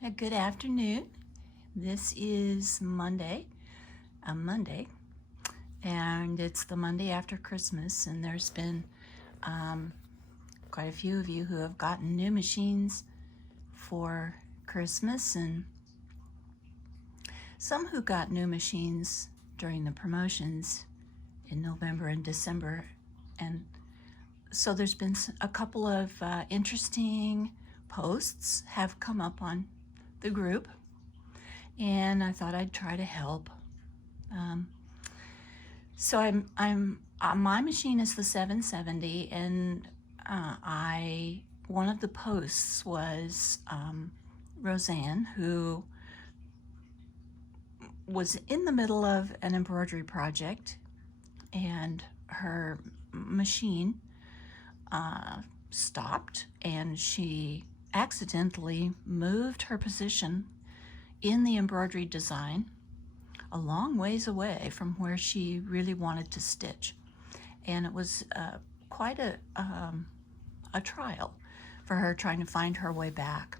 Good afternoon. This is Monday, and it's the Monday after Christmas, and there's been quite a few of you who have gotten new machines for Christmas, and some who got new machines during the promotions in November and December. And so there's been a couple of interesting posts have come up on the group, and I thought I'd try to help. So my machine is the 770, and one of the posts was Roseanne, who was in the middle of an embroidery project, and her machine stopped, and she accidentally moved her position in the embroidery design a long ways away from where she really wanted to stitch, and it was quite a trial for her trying to find her way back.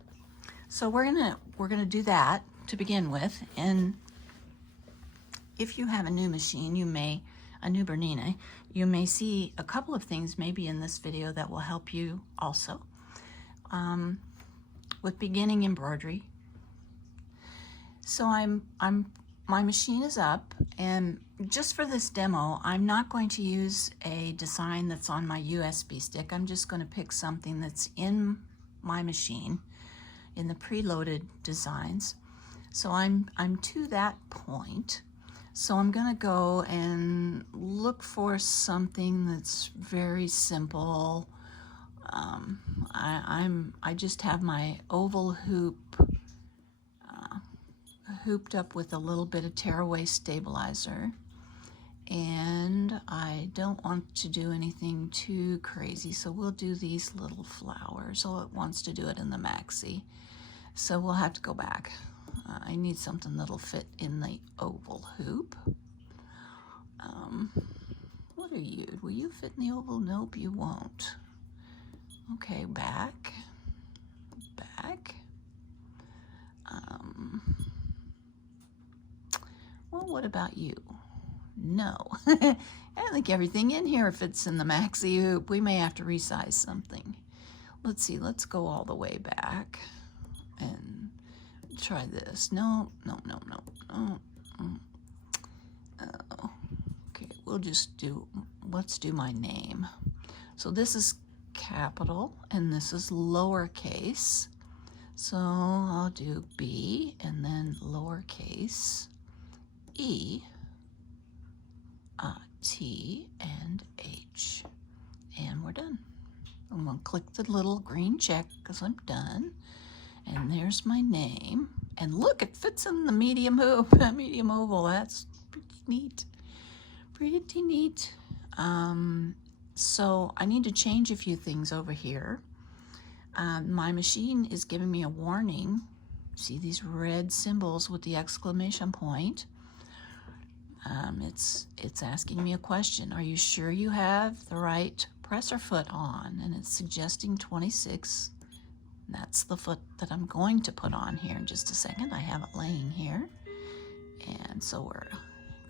So we're gonna do that to begin with, and if you have a new machine, a new Bernina, you may see a couple of things maybe in this video that will help you also with beginning embroidery. So my machine is up, and just for this demo, I'm not going to use a design that's on my USB stick. I'm just going to pick something that's in my machine in the preloaded designs. So I'm to that point. So I'm going to go and look for something that's very simple. I just have my oval hoop hooped up with a little bit of tearaway stabilizer, and I don't want to do anything too crazy, so we'll do these little flowers. So it wants to do it in the maxi, so we'll have to go back. I need something that'll fit in the oval hoop. What are you? Will you fit in the oval? Nope, you won't. Okay, back. Well, what about you? No. I don't think everything in here fits in the maxi hoop. We may have to resize something. Let's see, let's go all the way back and try this. No. Oh, okay, let's do my name. So this is capital and this is lowercase. So I'll do B and then lowercase E, T, and H. And we're done. I'm going to click the little green check because I'm done. And there's my name. And look, it fits in the medium hoop, medium oval. That's pretty neat. So I need to change a few things over here. My machine is giving me a warning. See these red symbols with the exclamation point? It's asking me a question. Are you sure you have the right presser foot on? And it's suggesting 26. That's the foot that I'm going to put on here in just a second. I have it laying here. And so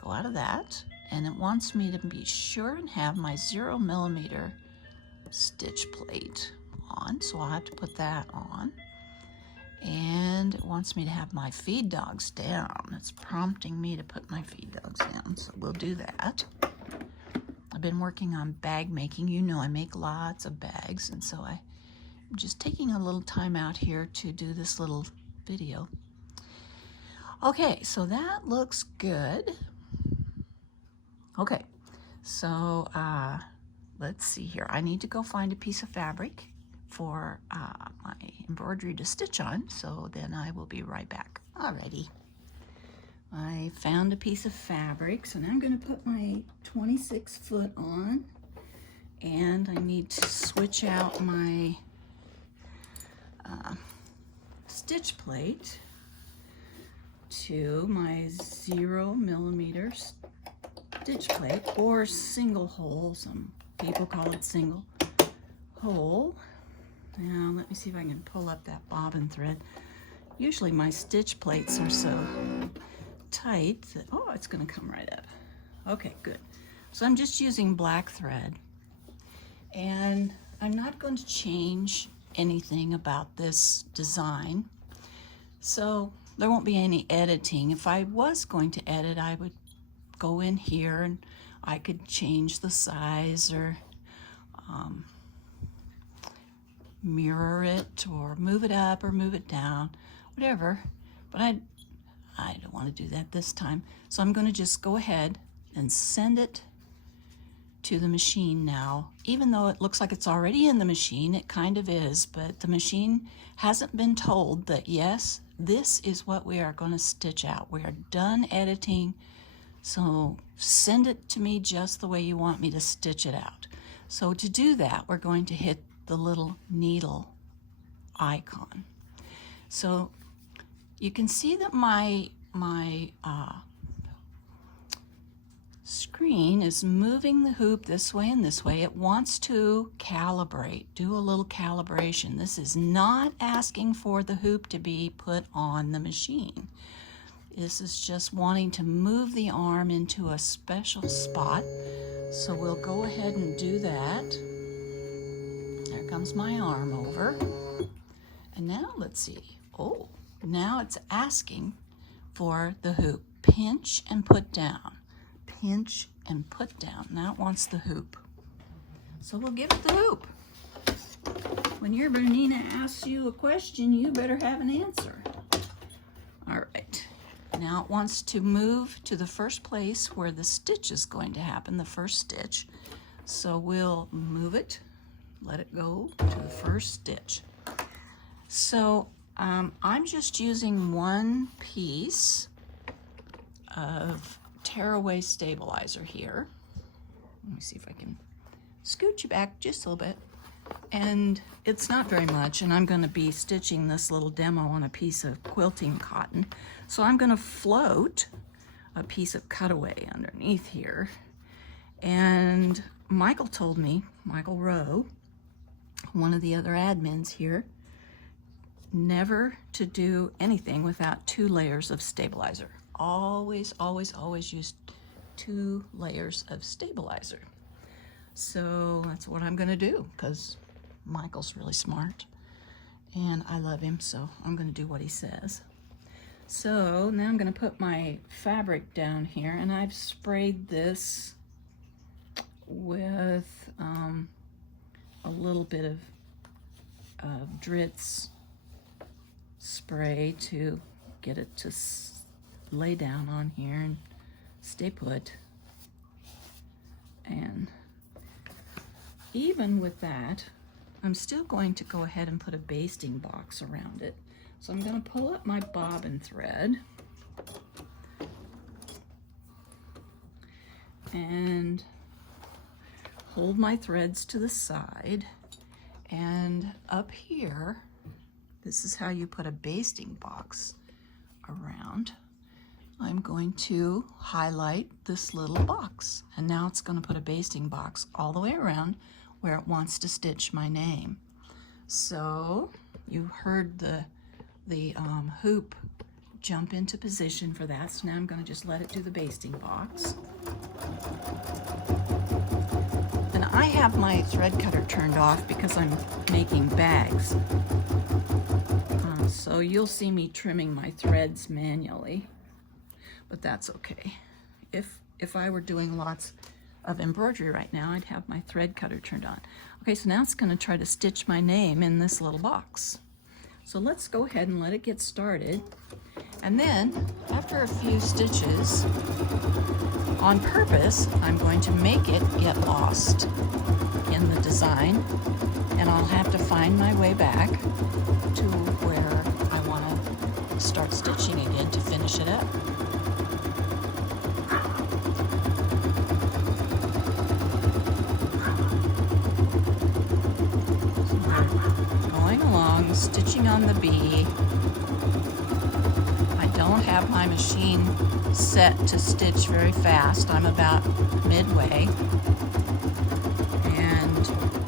go out of that. And it wants me to be sure and have my 0mm stitch plate on. So I'll have to put that on. And it wants me to have my feed dogs down. It's prompting me to put my feed dogs down, so we'll do that. I've been working on bag making. You know I make lots of bags, and so I'm just taking a little time out here to do this little video. Okay, so that looks good. Okay, so let's see here. I need to go find a piece of fabric for my embroidery to stitch on, so then I will be right back. Alrighty, I found a piece of fabric, so now I'm going to put my 26 foot on, and I need to switch out my stitch plate to my 0mm stitch plate, or single hole. Some people call it single hole. Now let me see if I can pull up that bobbin thread. Usually my stitch plates are so tight that, oh, it's going to come right up. Okay, good. So I'm just using black thread, and I'm not going to change anything about this design, so there won't be any editing. If I was going to edit, I would go in here and I could change the size or mirror it or move it up or move it down, whatever, but I don't want to do that this time. So I'm going to just go ahead and send it to the machine now. Even though it looks like it's already in the machine, it kind of is, but the machine hasn't been told that, yes, this is what we are going to stitch out. We are done editing, so send it to me just the way you want me to stitch it out. So to do that, we're going to hit the little needle icon. So you can see that my screen is moving the hoop this way and this way. It wants to calibrate, do a little calibration. This is not asking for the hoop to be put on the machine. This is just wanting to move the arm into a special spot. So we'll go ahead and do that. There comes my arm over. And now let's see. Oh, now it's asking for the hoop. Pinch and put down. Pinch and put down. Now it wants the hoop. So we'll give it the hoop. When your Bernina asks you a question, you better have an answer. All right. Now it wants to move to the first place where the stitch is going to happen, the first stitch. So we'll move it, let it go to the first stitch. So I'm just using one piece of tearaway stabilizer here. Let me see if I can scoot you back just a little bit. And it's not very much, and I'm going to be stitching this little demo on a piece of quilting cotton. So I'm going to float a piece of cutaway underneath here. And Michael told me, Michael Rowe, one of the other admins here, never to do anything without 2 layers of stabilizer. Always, always, always use 2 layers of stabilizer. So that's what I'm going to do, because Michael's really smart and I love him, so I'm going to do what he says. So now I'm going to put my fabric down here, and I've sprayed this with a little bit of Dritz spray to get it to lay down on here and stay put. And even with that, I'm still going to go ahead and put a basting box around it. So I'm going to pull up my bobbin thread and hold my threads to the side. And up here, this is how you put a basting box around. I'm going to highlight this little box, and now it's going to put a basting box all the way around where it wants to stitch my name. So you heard the hoop jump into position for that, so now I'm going to just let it do the basting box. And I have my thread cutter turned off because I'm making bags. So you'll see me trimming my threads manually, but that's okay. If I were doing lots of embroidery right now, I'd have my thread cutter turned on. Okay, so now it's going to try to stitch my name in this little box. So let's go ahead and let it get started. And then, after a few stitches, on purpose, I'm going to make it get lost in the design, and I'll have to find my way back to where I want to start stitching again to finish it up. Going along, stitching on the bee. I don't have my machine set to stitch very fast. I'm about midway. And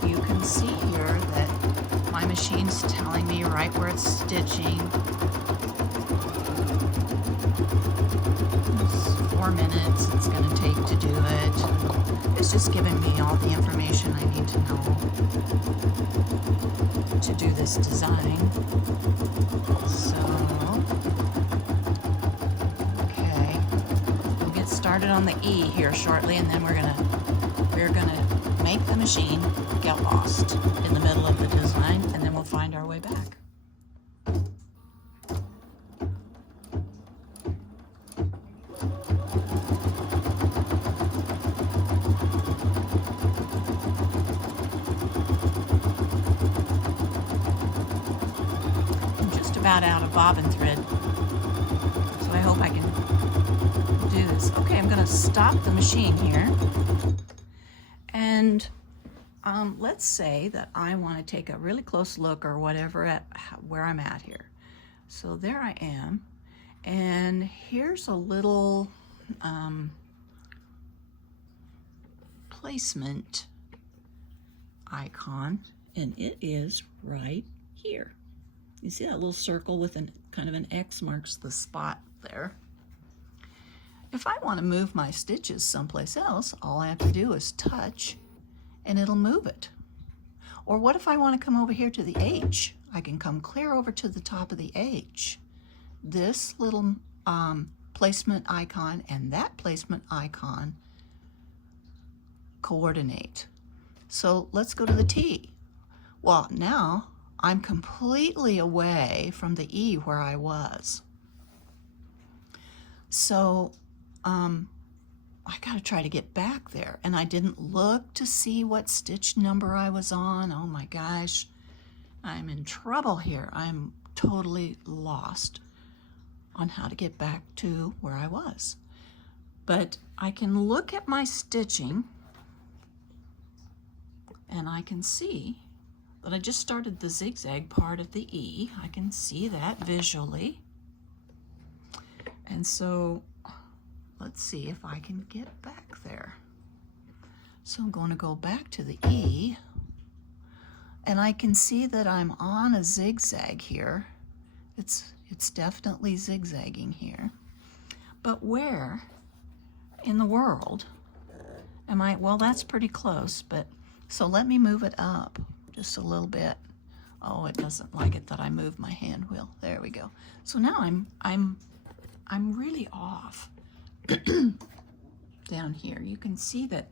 you can see here that my machine's telling me right where it's stitching. 4 minutes it's going to take to do it. It's just giving me all the information I need to know to do this design. So, okay, we'll get started on the E here shortly, and then we're gonna make the machine get lost in the middle of the design, and then we'll find our way back. I'm just about out of bobbin thread, so I hope I can do this. Okay, I'm gonna stop the machine here. And let's say that I want to take a really close look or whatever at where I'm at here. So there I am, and here's a little placement icon, and it is right here. You see that little circle with an kind of an X marks the spot there. If I want to move my stitches someplace else, all I have to do is touch and it'll move it. Or what if I want to come over here to the H? I can come clear over to the top of the H. This little placement icon and that placement icon coordinate. So let's go to the T. Well, now I'm completely away from the E where I was. So I gotta try to get back there, and I didn't look to see what stitch number I was on. Oh my gosh, I'm in trouble here. I'm totally lost on how to get back to where I was. But I can look at my stitching and I can see that I just started the zigzag part of the E. I can see that visually. And so let's see if I can get back there. So I'm going to go back to the E, and I can see that I'm on a zigzag here. It's definitely zigzagging here. But where in the world am I? Well, that's pretty close, but so let me move it up just a little bit. Oh, it doesn't like it that I move my hand wheel. There we go. So now I'm really off. Down here you can see that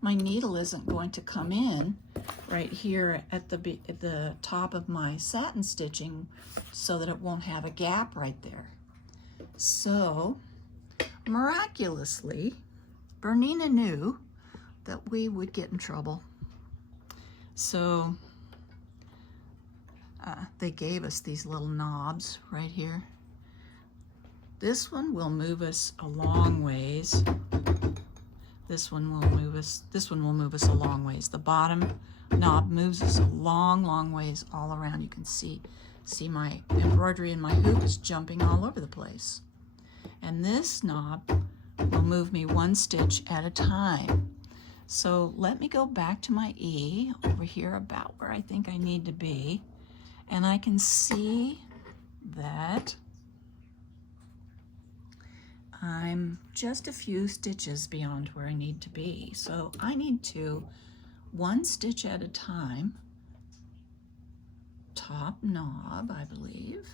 my needle isn't going to come in right here at the top of my satin stitching, so that it won't have a gap right there. So miraculously, Bernina knew that we would get in trouble, so they gave us these little knobs right here. This one will move us a long ways. This one will move us a long ways. The bottom knob moves us a long ways all around. You can see my embroidery and my hoop is jumping all over the place. And this knob will move me one stitch at a time. So let me go back to my E over here about where I think I need to be. And I can see that I'm just a few stitches beyond where I need to be. So I need to, one stitch at a time, top knob, I believe.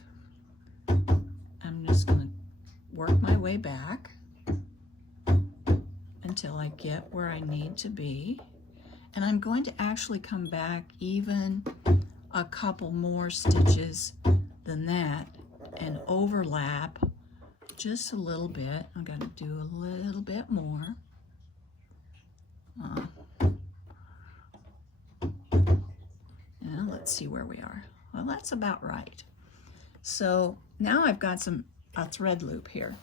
I'm just going to work my way back until I get where I need to be. And I'm going to actually come back even a couple more stitches than that and overlap just a little bit. I'm going to do a little bit more. Now let's see where we are. Well, that's about right. So now I've got a thread loop here,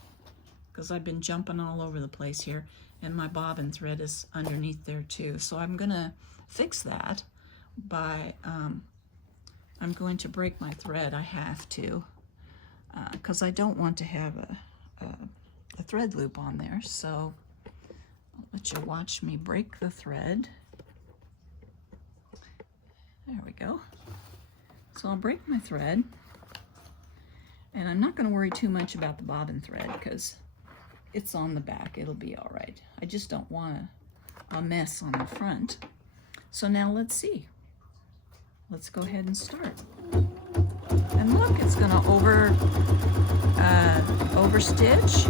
because I've been jumping all over the place here, and my bobbin thread is underneath there too. So I'm going to fix that by, I'm going to break my thread. I have to, because I don't want to have a thread loop on there. So I'll let you watch me break the thread. There we go. So I'll break my thread, and I'm not going to worry too much about the bobbin thread, because it's on the back. It'll be all right. I just don't want a mess on the front. So now let's see. Let's go ahead and start. And look, it's going to over stitch,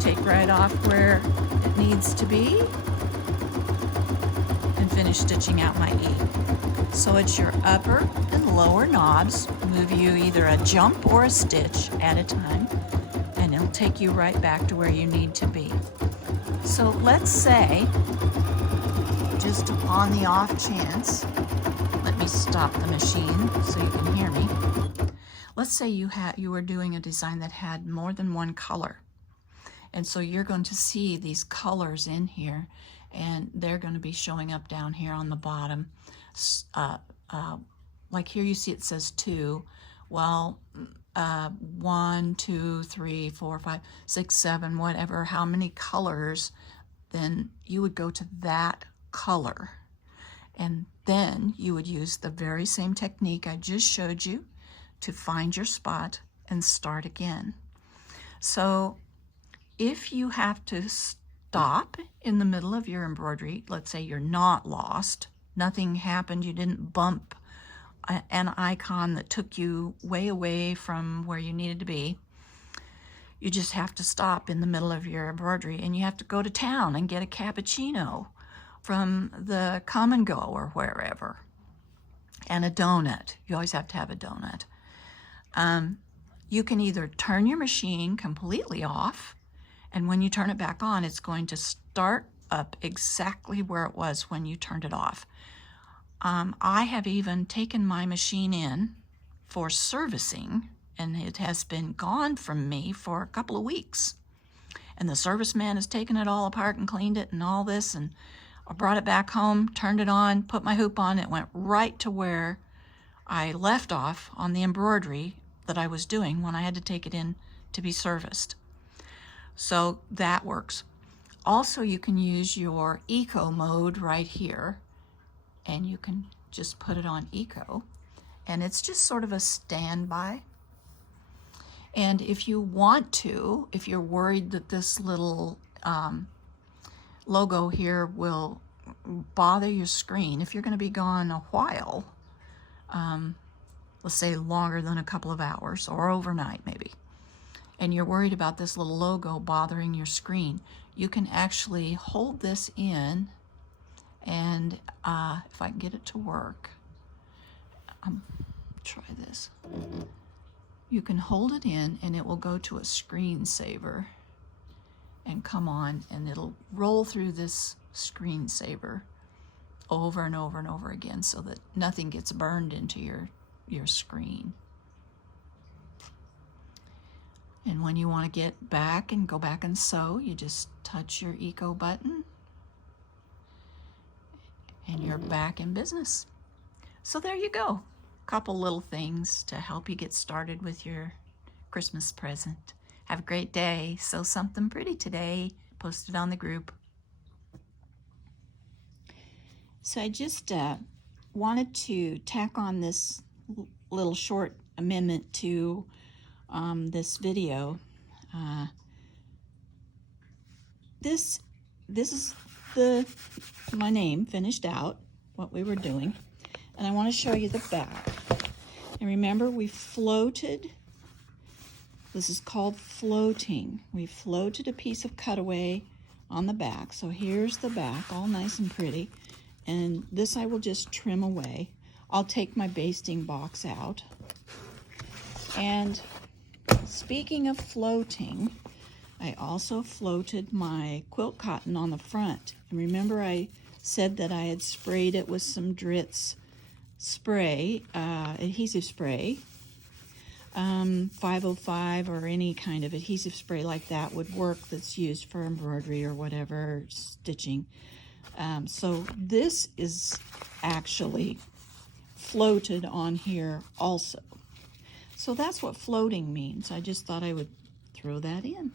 take right off where it needs to be, and finish stitching out my E. So it's your upper and lower knobs move you either a jump or a stitch at a time, and it'll take you right back to where you need to be. So let's say, just on the off chance, let me stop the machine so you can hear me. Let's say you were doing a design that had more than one color. And so you're going to see these colors in here, and they're going to be showing up down here on the bottom. Like here you see it says 2. Well, 1, 2, 3, 4, 5, 6, 7, whatever, how many colors, then you would go to that color. And then you would use the very same technique I just showed you to find your spot and start again. So if you have to stop in the middle of your embroidery, let's say you're not lost, nothing happened, you didn't bump an icon that took you way away from where you needed to be, you just have to stop in the middle of your embroidery and you have to go to town and get a cappuccino from the Come and Go or wherever, and a donut. You always have to have a donut. You can either turn your machine completely off, and when you turn it back on, it's going to start up exactly where it was when you turned it off. I have even taken my machine in for servicing, and it has been gone from me for a couple of weeks. And the serviceman has taken it all apart and cleaned it and all this, and I brought it back home, turned it on, put my hoop on, it went right to where I left off on the embroidery that I was doing when I had to take it in to be serviced. So that works. Also, you can use your eco mode right here, and you can just put it on eco, and it's just sort of a standby. And if you want to, if you're worried that this little logo here will bother your screen, if you're going to be gone a while, let's say longer than a couple of hours or overnight maybe, and you're worried about this little logo bothering your screen, you can actually hold this in, and if I can get it to work, try this. You can hold it in and it will go to a screensaver and come on, and it'll roll through this screensaver over and over and over again so that nothing gets burned into your screen. And when you want to get back and go back and sew, you just touch your eco button and you're back in business. So there you go. Couple little things to help you get started with your Christmas present. Have a great day. Sew something pretty today. Post it on the group. So I just wanted to tack on this little short amendment to this video. This is my name finished out, what we were doing. And I want to show you the back. And remember, we floated. This is called floating. We floated a piece of cutaway on the back. So here's the back, all nice and pretty. And this I will just trim away. I'll take my basting box out. And speaking of floating, I also floated my quilt cotton on the front. And remember, I said that I had sprayed it with some Dritz spray, adhesive spray. 505 or any kind of adhesive spray like that would work, that's used for embroidery or whatever, stitching. So this is actually floated on here also. So that's what floating means. I just thought I would throw that in.